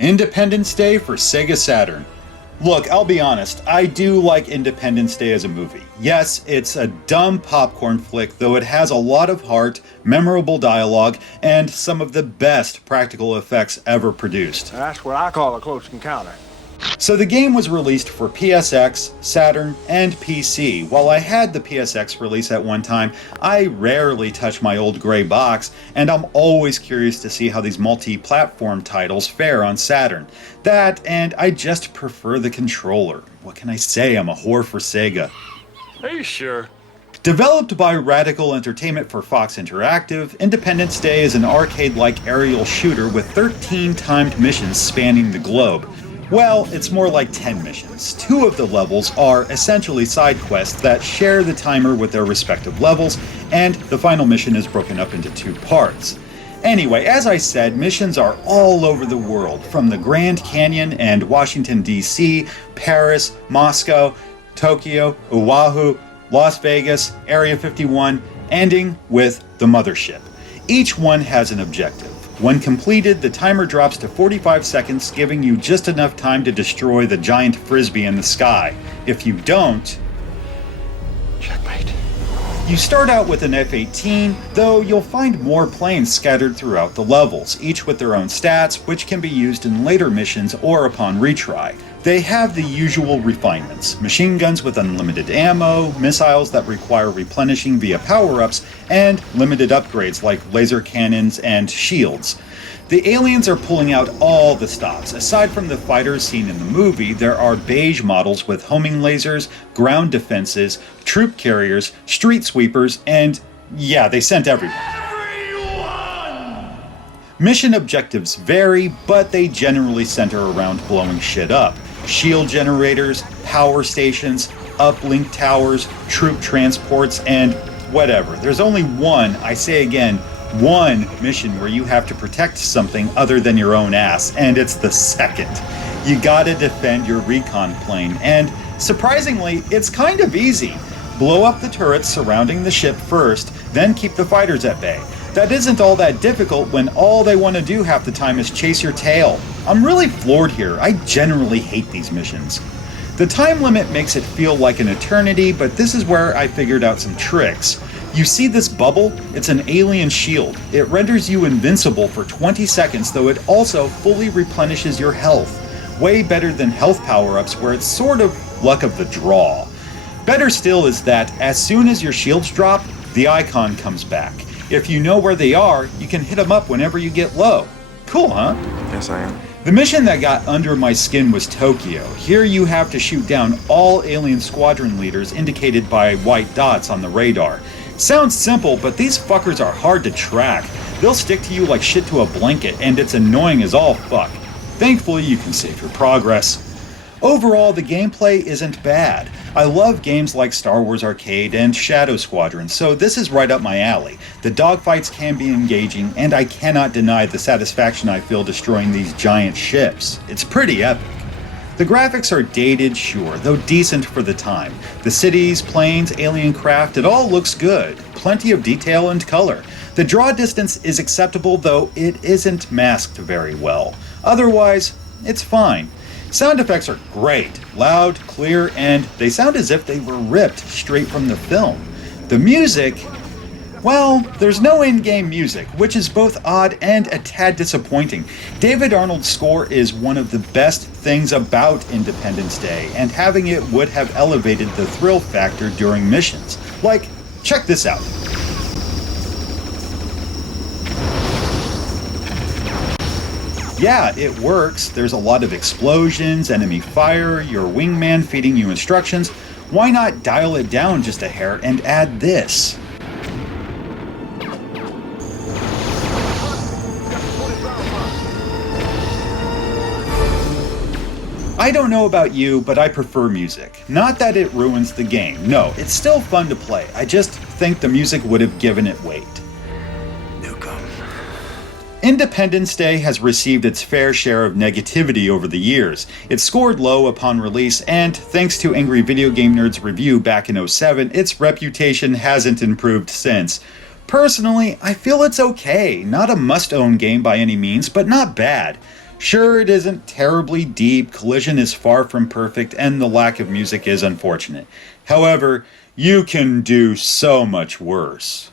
Independence Day for Sega Saturn. Look, I'll be honest, I do like Independence Day as a movie. Yes, it's a dumb popcorn flick, though it has a lot of heart, memorable dialogue, and some of the best practical effects ever produced. That's what I call a close encounter. So the game was released for PSX, Saturn, and PC. While I had the PSX release at one time, I rarely touch my old gray box, and I'm always curious to see how these multi-platform titles fare on Saturn. That, and I just prefer the controller. What can I say, I'm a whore for Sega. Are you sure? Developed by Radical Entertainment for Fox Interactive, Independence Day is an arcade-like aerial shooter with 13 timed missions spanning the globe. Well, it's more like 10 missions. 2 of the levels are essentially side quests that share the timer with their respective levels, and the final mission is broken up into 2 parts. Anyway, as I said, missions are all over the world, from the Grand Canyon and Washington, D.C., Paris, Moscow, Tokyo, Oahu, Las Vegas, Area 51, ending with the mothership. Each one has an objective. When completed, the timer drops to 45 seconds, giving you just enough time to destroy the giant frisbee in the sky. If you don't... checkmate. You start out with an F-18, though you'll find more planes scattered throughout the levels, each with their own stats, which can be used in later missions or upon retry. They have the usual refinements: machine guns with unlimited ammo, missiles that require replenishing via power-ups, and limited upgrades like laser cannons and shields. The aliens are pulling out all the stops. Aside from the fighters seen in the movie, there are beige models with homing lasers, ground defenses, troop carriers, street sweepers, and yeah, they sent everyone. Mission objectives vary, but they generally center around blowing shit up. Shield generators, power stations, uplink towers, troop transports, and whatever. There's only one, I say again, one mission where you have to protect something other than your own ass, and it's the second. You gotta defend your recon plane, and surprisingly, it's kind of easy. Blow up the turrets surrounding the ship first, then keep the fighters at bay. That isn't all that difficult when all they want to do half the time is chase your tail. I'm really floored here. I generally hate these missions. The time limit makes it feel like an eternity, but this is where I figured out some tricks. You see this bubble? It's an alien shield. It renders you invincible for 20 seconds, though it also fully replenishes your health. Way better than health power-ups where it's sort of luck of the draw. Better still is that as soon as your shields drop, the icon comes back. If you know where they are, you can hit them up whenever you get low. Cool, huh? Yes, I am. The mission that got under my skin was Tokyo. Here you have to shoot down all alien squadron leaders indicated by white dots on the radar. Sounds simple, but these fuckers are hard to track. They'll stick to you like shit to a blanket, and it's annoying as all fuck. Thankfully, you can save your progress. Overall, the gameplay isn't bad. I love games like Star Wars Arcade and Shadow Squadron, so this is right up my alley. The dogfights can be engaging, and I cannot deny the satisfaction I feel destroying these giant ships. It's pretty epic. The graphics are dated, sure, though decent for the time. The cities, planes, alien craft, it all looks good. Plenty of detail and color. The draw distance is acceptable, though it isn't masked very well. Otherwise, it's fine. Sound effects are great, loud, clear, and they sound as if they were ripped straight from the film. The music, well, there's no in-game music, which is both odd and a tad disappointing. David Arnold's score is one of the best things about Independence Day, and having it would have elevated the thrill factor during missions. Like, check this out. Yeah, it works. There's a lot of explosions, enemy fire, your wingman feeding you instructions. Why not dial it down just a hair and add this? I don't know about you, but I prefer music. Not that it ruins the game. No, it's still fun to play. I just think the music would have given it weight. Independence Day has received its fair share of negativity over the years. It scored low upon release, and thanks to Angry Video Game Nerd's review back in '07, its reputation hasn't improved since. Personally, I feel it's okay. Not a must-own game by any means, but not bad. Sure, it isn't terribly deep, collision is far from perfect, and the lack of music is unfortunate. However, you can do so much worse.